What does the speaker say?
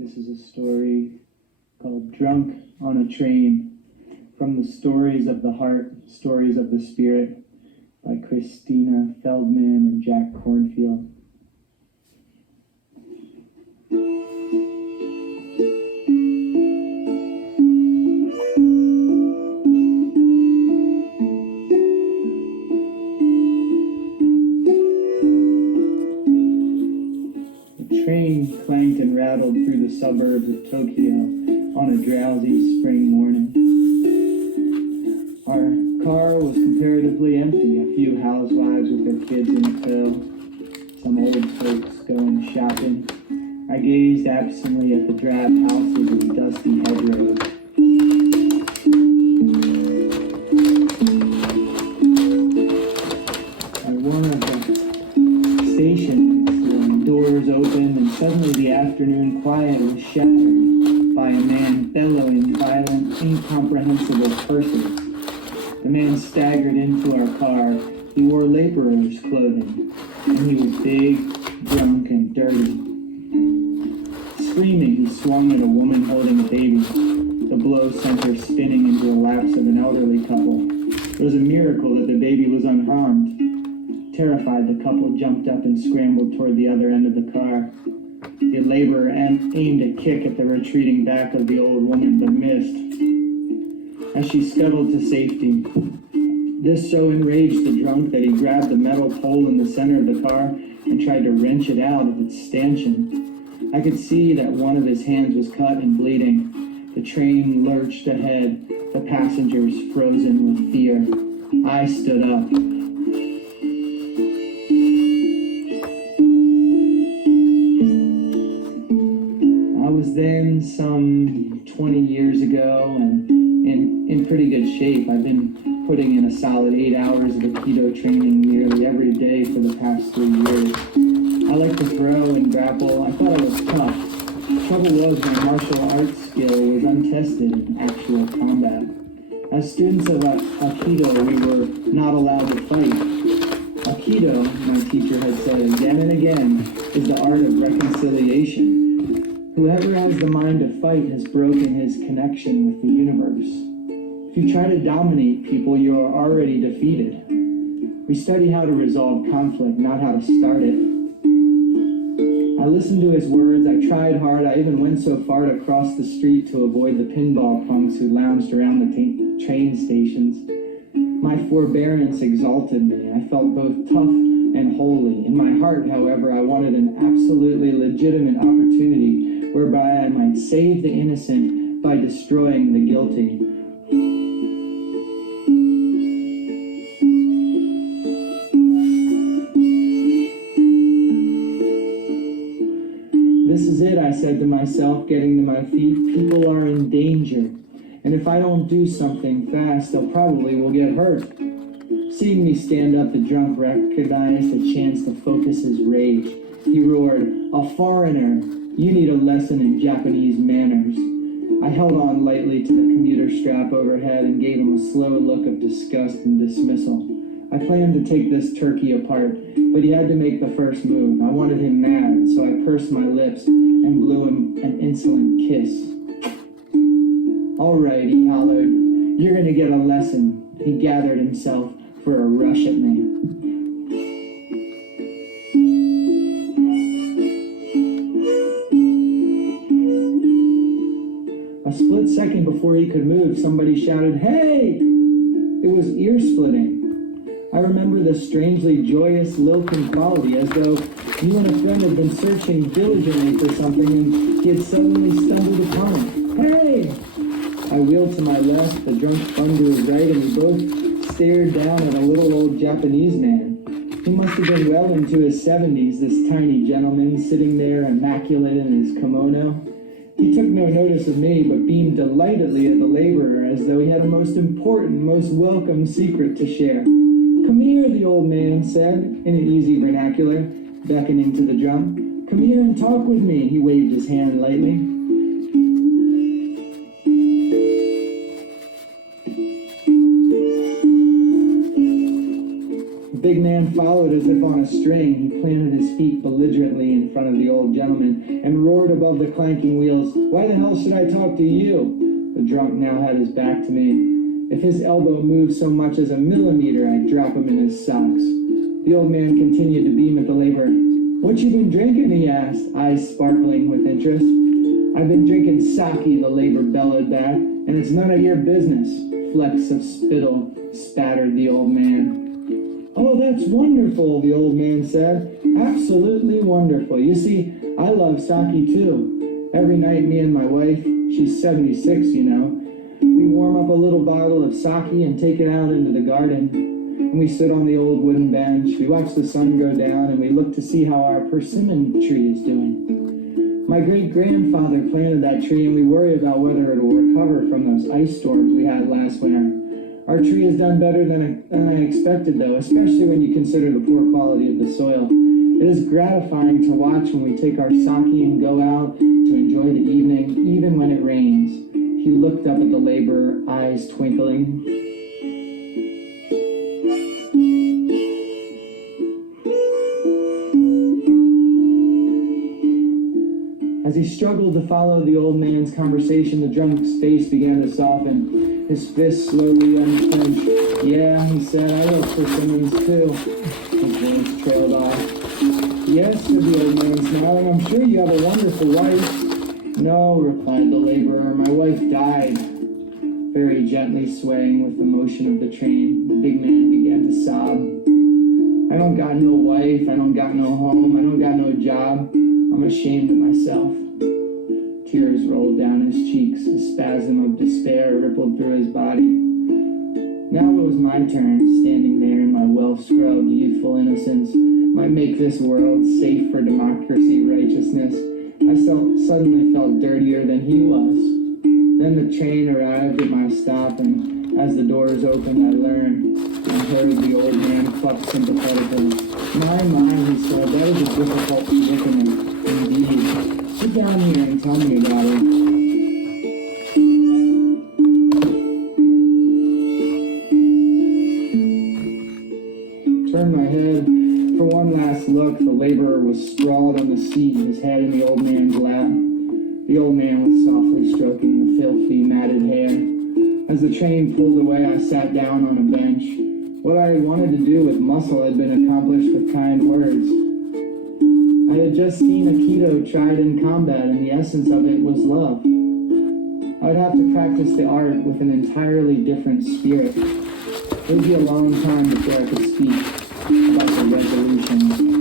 This is a story called Drunk on a Train, from the Stories of the Heart, Stories of the Spirit, by Christina Feldman and Jack Cornfield. The train clanked and rattled through the suburbs of Tokyo on a drowsy spring morning. Our car was comparatively empty, a few housewives with their kids in tow, some old folks going shopping. I gazed absently at the drab houses and dusty hedgerows. At one of the stations, the doors opened, and suddenly the afternoon quiet was shattered by a man bellowing violent, incomprehensible curses. The man staggered into our car. He wore laborer's clothing, and he was big, drunk, and dirty. Screaming, he swung at a woman holding a baby. The blow sent her spinning into the laps of an elderly couple. It was a miracle that the baby was unharmed. Terrified, the couple jumped up and scrambled toward the other end of the car. The laborer aimed a kick at the retreating back of the old woman, but missed as she scuttled to safety. This so enraged the drunk that he grabbed the metal pole in the center of the car and tried to wrench it out of its stanchion. I could see that one of his hands was cut and bleeding. The train lurched ahead, the passengers frozen with fear. I stood up. I was then some 20 years ago and in pretty good shape. I've been putting in a solid 8 hours of Aikido training nearly every day for the past 3 years. I like to throw and grapple. I thought I was tough. Trouble was my martial arts skill was untested in actual combat. As students of Aikido, we were not allowed to fight. Aikido, my teacher had said again and again, is the art of reconciliation. Whoever has the mind to fight has broken his connection with the universe. If you try to dominate people, you are already defeated. We study how to resolve conflict, not how to start it. I listened to his words. I tried hard. I even went so far to cross the street to avoid the pinball punks who lounged around the train stations. My forbearance exalted me. I felt both tough and holy. In my heart, however, I wanted an absolutely legitimate opportunity whereby I might save the innocent by destroying the guilty. This is it, I said to myself, getting to my feet. People are in danger, and if I don't do something fast, they'll probably will get hurt. Seeing me stand up, the drunk recognized a chance to focus his rage. He roared, "A foreigner! You need a lesson in Japanese manners." I held on lightly to the commuter strap overhead and gave him a slow look of disgust and dismissal. I planned to take this turkey apart, but he had to make the first move. I wanted him mad, so I pursed my lips and blew him an insolent kiss. "All right," he hollered. "You're gonna get a lesson." He gathered himself for a rush at me. A split second before he could move, somebody shouted, "Hey!" It was ear-splitting. I remember the strangely joyous, lilting quality, as though you and a friend had been searching diligently for something and he had suddenly stumbled upon it. "Hey!" I wheeled to my left, the drunk spun to his right, and we both stared down at a little old Japanese man. He must have been well into his 70s, this tiny gentleman sitting there immaculate in his kimono. He took no notice of me, but beamed delightedly at the laborer as though he had a most important, most welcome secret to share. "Come here," the old man said, in an easy vernacular, beckoning to the drunk. "Come here and talk with me." He waved his hand lightly. big man followed as if on a string. He planted his feet belligerently in front of the old gentleman and roared above the clanking wheels, "Why the hell should I talk to you?" The drunk now had his back to me. If his elbow moved so much as a millimeter, I'd drop him in his socks. The old man continued to beam at the laborer. "What you been drinking?" he asked, eyes sparkling with interest. "I've been drinking sake," the labor bellowed back, "and it's none of your business." Flecks of spittle spattered the old man. "Oh, that's wonderful," the old man said. "Absolutely wonderful. You see, I love sake too. Every night me and my wife, she's 76, you know, we warm up a little bottle of sake and take it out into the garden. And we sit on the old wooden bench, we watch the sun go down, and we look to see how our persimmon tree is doing. My great-grandfather planted that tree, and we worry about whether it will recover from those ice storms we had last winter. Our tree has done better than I expected, though, especially when you consider the poor quality of the soil. It is gratifying to watch when we take our sake and go out to enjoy the evening, even when it rains." He looked up at the laborer, eyes twinkling. As he struggled to follow the old man's conversation, the drunk's face began to soften. His fists slowly unclenched. "Yeah," he said, "I love persimmons too." His voice trailed off. "Yes," said the old man, smiling, "I'm sure you have a wonderful wife." "No," replied the laborer, "my wife died." Very gently swaying with the motion of the train, the big man began to sob. "I don't got no wife, I don't got no home, I don't got no job. I'm ashamed of myself." Tears rolled down his cheeks. A spasm of despair rippled through his body. Now it was my turn, standing there in my well-scrubbed, youthful innocence. Might make this world safe for democracy, righteousness. I suddenly felt dirtier than he was. Then the train arrived at my stop, and as the doors opened, I heard the old man cluck sympathetically. My, he said, that is a difficult predicament, indeed. Sit down here and tell me about it." Turned my head. For one last look, the laborer was sprawled on the seat, his head in the old man's lap. The old man was softly stroking the filthy, matted hair. As the train pulled away, I sat down on a bench. What I wanted to do with muscle had been accomplished with kind words. I had just seen Aikido tried in combat, and the essence of it was love. I would have to practice the art with an entirely different spirit. It would be a long time before I could speak about the resolution.